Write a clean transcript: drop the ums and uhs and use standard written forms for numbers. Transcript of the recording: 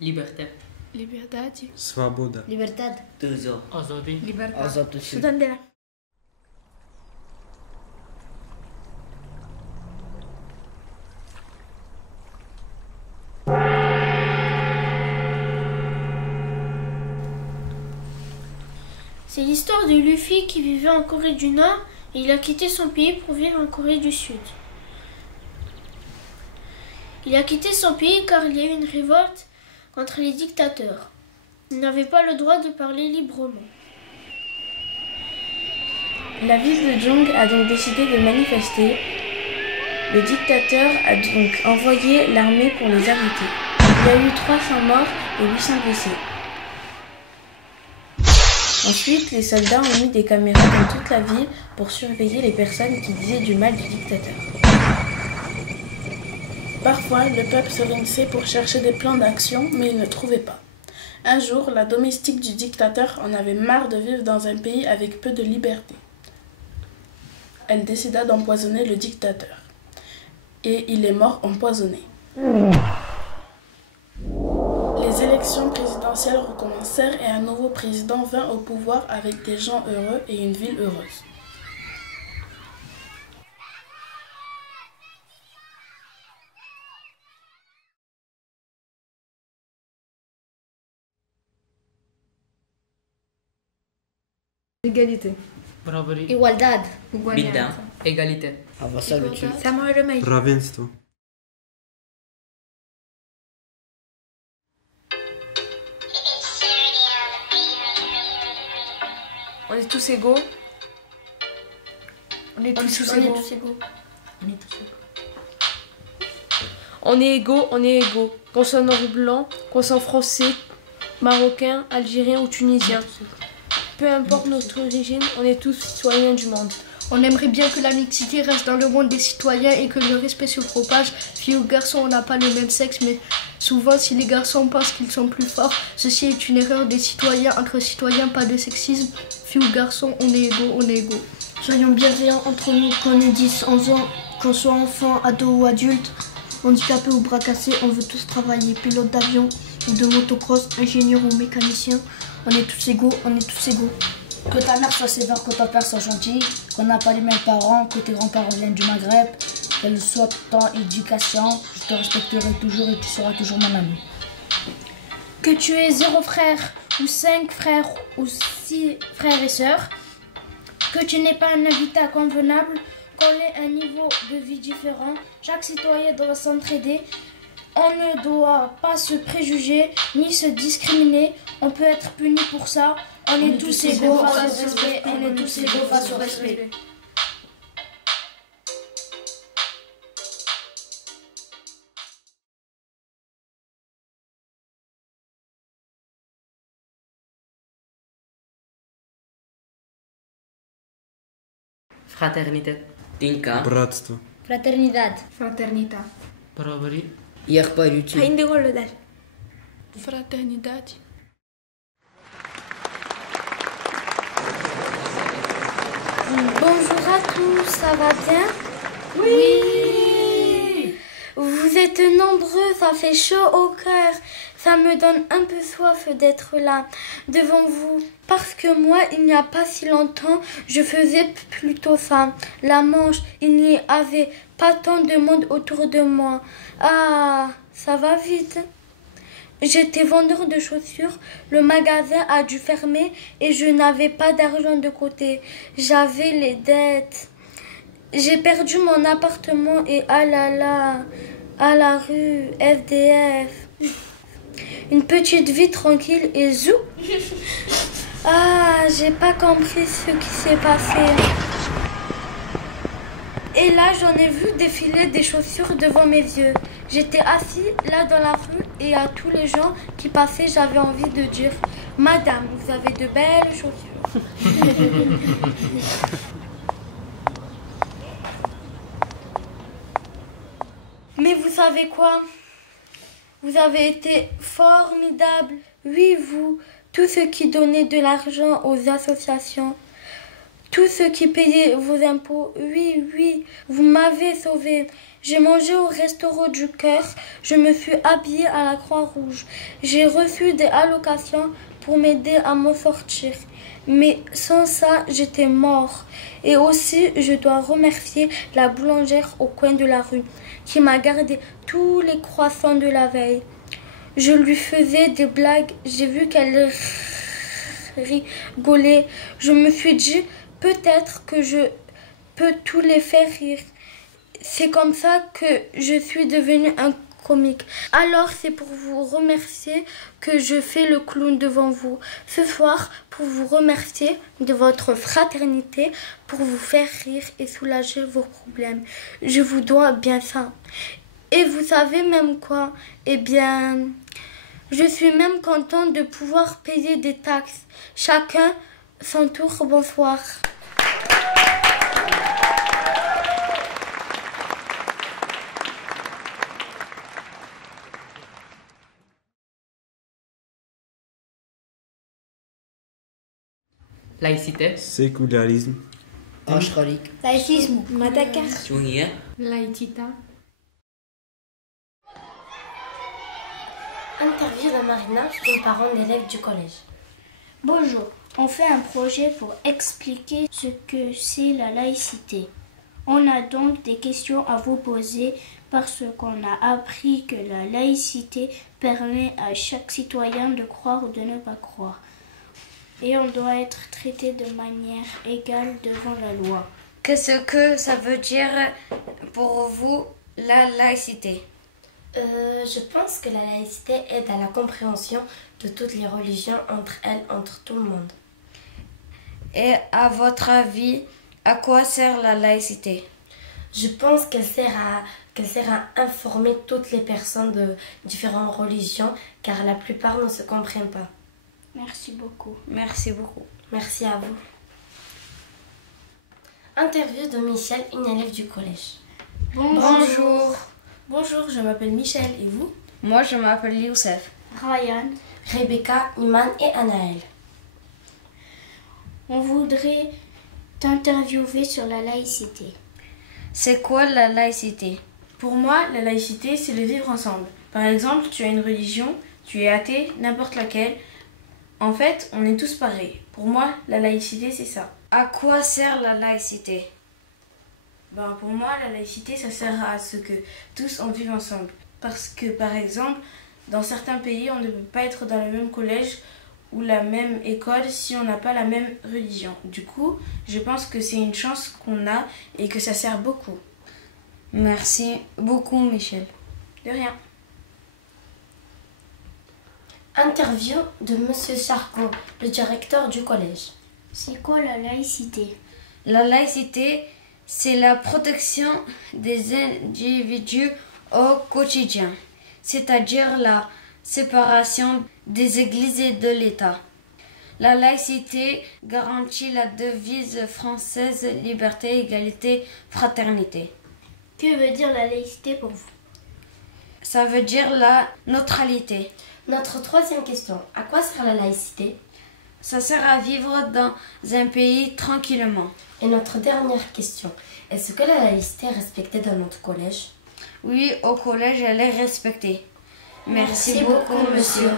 Liberté. Liberdade. Svoboda. Liberdade. Tuzo. Azadi. Liberdade. Azotusi. Sudandera. C'est l'histoire de Luffy qui vivait en Corée du Nord et il a quitté son pays pour vivre en Corée du Sud. Il a quitté son pays car il y a eu une révolte contre les dictateurs. Il n'avait pas le droit de parler librement. La ville de Jong a donc décidé de manifester. Le dictateur a donc envoyé l'armée pour les arrêter. Il y a eu 300 morts et 800 blessés. Ensuite, les soldats ont mis des caméras dans toute la ville pour surveiller les personnes qui disaient du mal du dictateur. Parfois, le peuple se réunissait pour chercher des plans d'action, mais il ne trouvait pas. Un jour, la domestique du dictateur en avait marre de vivre dans un pays avec peu de liberté. Elle décida d'empoisonner le dictateur. Et il est mort empoisonné. Les élections présidentielles recommencèrent et un nouveau président vint au pouvoir avec des gens heureux et une ville heureuse. Égalité. Barabari. Igualdade. Bidda. Égalité. Avassalutu. Samoa-Remei. Равенство. On est tous égaux. On est tous égaux. On est égaux, on est égaux. Qu'on soit noir ou blanc, qu'on soit français, marocain, algérien ou tunisien. Peu importe notre origine, on est tous citoyens du monde. On aimerait bien que la mixité reste dans le monde des citoyens et que le respect se propage. Filles ou garçons, on n'a pas le même sexe, mais souvent, si les garçons pensent qu'ils sont plus forts, ceci est une erreur des citoyens. Entre citoyens, pas de sexisme. Filles ou garçons, on est égaux, on est égaux. Soyons bienveillants entre nous, qu'on ait 10, 11 ans, qu'on soit enfant, ado ou adulte, handicapé ou bras cassés, on veut tous travailler. Pilote d'avion ou de motocross, ingénieur ou mécanicien, on est tous égaux, on est tous égaux. Que ta mère soit sévère, que ton père soit gentil, qu'on n'a pas les mêmes parents, que tes grands-parents viennent du Maghreb, quelle soit ton éducation, je te respecterai toujours et tu seras toujours mon ami. Que tu aies 0 frère ou 5 frères ou 6 frères et sœurs, que tu n'aies pas un habitat convenable, qu'on ait un niveau de vie différent, chaque citoyen doit s'entraider, on ne doit pas se préjuger ni se discriminer, on peut être puni pour ça, on est tous égaux face au respect, on est tous égaux face au respect. Fraternité. Tinka. Братство. Fraternidade. Fraternita. Barabari. Yerparutu. Fraternidade. Bonjour à tous, ça va bien? Oui. Vous êtes nombreux, ça fait chaud au cœur. Ça me donne un peu soif d'être là, devant vous. Parce que moi, il n'y a pas si longtemps, je faisais plutôt ça. La Manche, il n'y avait pas tant de monde autour de moi. Ah, ça va vite. J'étais vendeur de chaussures, le magasin a dû fermer et je n'avais pas d'argent de côté. J'avais les dettes. J'ai perdu mon appartement et ah là là, à la rue, FDF. Une petite vie tranquille et zou. Ah, j'ai pas compris ce qui s'est passé. Et là, j'en ai vu défiler des chaussures devant mes yeux. J'étais assis là dans la rue et à tous les gens qui passaient, j'avais envie de dire « Madame, vous avez de belles chaussures. » Mais vous savez quoi? Vous avez été formidables. Oui, vous, tous ceux qui donnaient de l'argent aux associations. Tous ceux qui payaient vos impôts, oui, oui, vous m'avez sauvé. J'ai mangé au restaurant du cœur, je me suis habillée à la Croix-Rouge. J'ai reçu des allocations pour m'aider à m'en sortir. Mais sans ça, j'étais mort. Et aussi, je dois remercier la boulangère au coin de la rue qui m'a gardé tous les croissants de la veille. Je lui faisais des blagues, j'ai vu qu'elle rigolait. Je me suis dit, peut-être que je peux tous les faire rire. C'est comme ça que je suis devenue un comique. Alors c'est pour vous remercier que je fais le clown devant vous. Ce soir, pour vous remercier de votre fraternité, pour vous faire rire et soulager vos problèmes. Je vous dois bien ça. Et vous savez même quoi? Eh bien, je suis même contente de pouvoir payer des taxes. Chacun son tour. Bonsoir. Laïcité. Sécularisme. Ashrarik. Laïcisme. Madagascar. Tunia. Laïcita. Interview de Marina, une parent d'élève du collège. Bonjour, on fait un projet pour expliquer ce que c'est la laïcité. On a donc des questions à vous poser parce qu'on a appris que la laïcité permet à chaque citoyen de croire ou de ne pas croire. Et on doit être traité de manière égale devant la loi. Qu'est-ce que ça veut dire pour vous la laïcité? Je pense que la laïcité aide à la compréhension de toutes les religions entre elles, entre tout le monde. Et à votre avis, à quoi sert la laïcité? Je pense qu'elle sert à informer toutes les personnes de différentes religions, car la plupart ne se comprennent pas. Merci beaucoup. Merci beaucoup. Merci à vous. Interview de Michel, une élève du collège. Bonjour. Bonjour, je m'appelle Michel et vous? Moi, je m'appelle Youssef. Ryan. Rebecca, Iman et Anaël. On voudrait t'interviewer sur la laïcité. C'est quoi la laïcité? Pour moi, la laïcité, c'est le vivre ensemble. Par exemple, tu as une religion, tu es athée, n'importe laquelle. En fait, on est tous pareils. Pour moi, la laïcité, c'est ça. À quoi sert la laïcité? Pour moi, la laïcité, ça sert à ce que tous on vive ensemble. Parce que, par exemple, dans certains pays, on ne peut pas être dans le même collège ou la même école si on n'a pas la même religion. Du coup, je pense que c'est une chance qu'on a et que ça sert beaucoup. Merci beaucoup, Michel. De rien. Interview de Monsieur Charcot, le directeur du collège. C'est quoi la laïcité? La laïcité, c'est la protection des individus au quotidien, c'est-à-dire la séparation des églises et de l'État. La laïcité garantit la devise française liberté, égalité, fraternité. Que veut dire la laïcité pour vous? Ça veut dire la neutralité. Notre troisième question, à quoi sert la laïcité? Ça sert à vivre dans un pays tranquillement. Et notre dernière question, est-ce que la laïcité est respectée dans notre collège? Oui, au collège, elle est respectée. Merci beaucoup, monsieur.